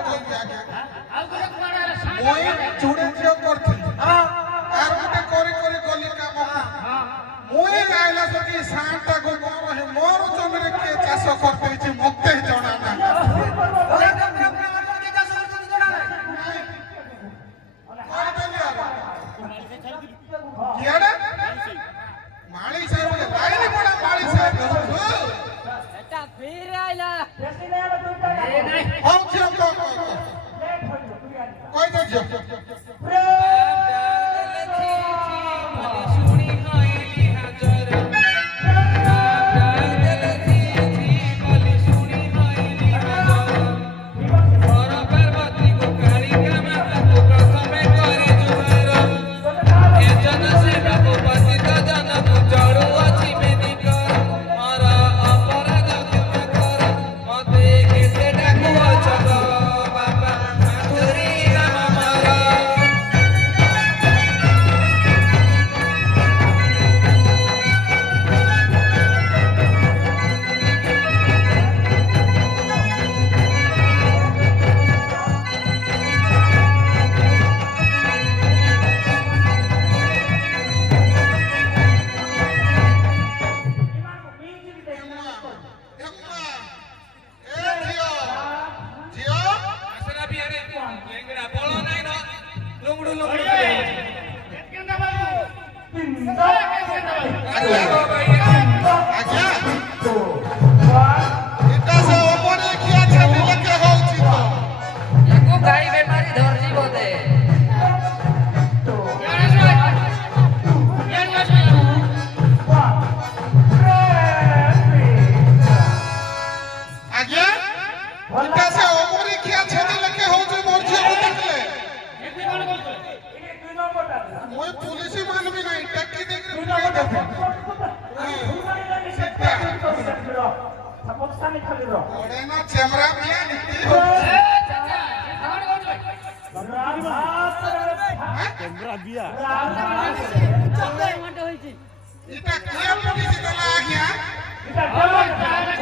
কইবি আগে মই চুড়ে জিও করছি আর গোটে করি করি গলি কাম মই আইলা সকি সাঁটা গো মোর জমিরে কে চাষ করতেছি মতে জনা না কিয়াড়া মাಳಿ সাহেব লাইনে পড়া মাಳಿ সাহেব এটা ফিরে আইলা হও জিও কই দে জিও গাই বেমারি ধরছি বোধে আজ্ঞা এটা সে ওপরে কি আছে লেখে হউছে মোর ঝিও দেখলে মই পুলিশ মানবি নাই টাকি দেখরে উঠাই দেব ওরে না চেমরা বিয়া নীতি হচ্ছে তোমরা বিয়া এটা কে পুলিশ গলা আজ্ঞা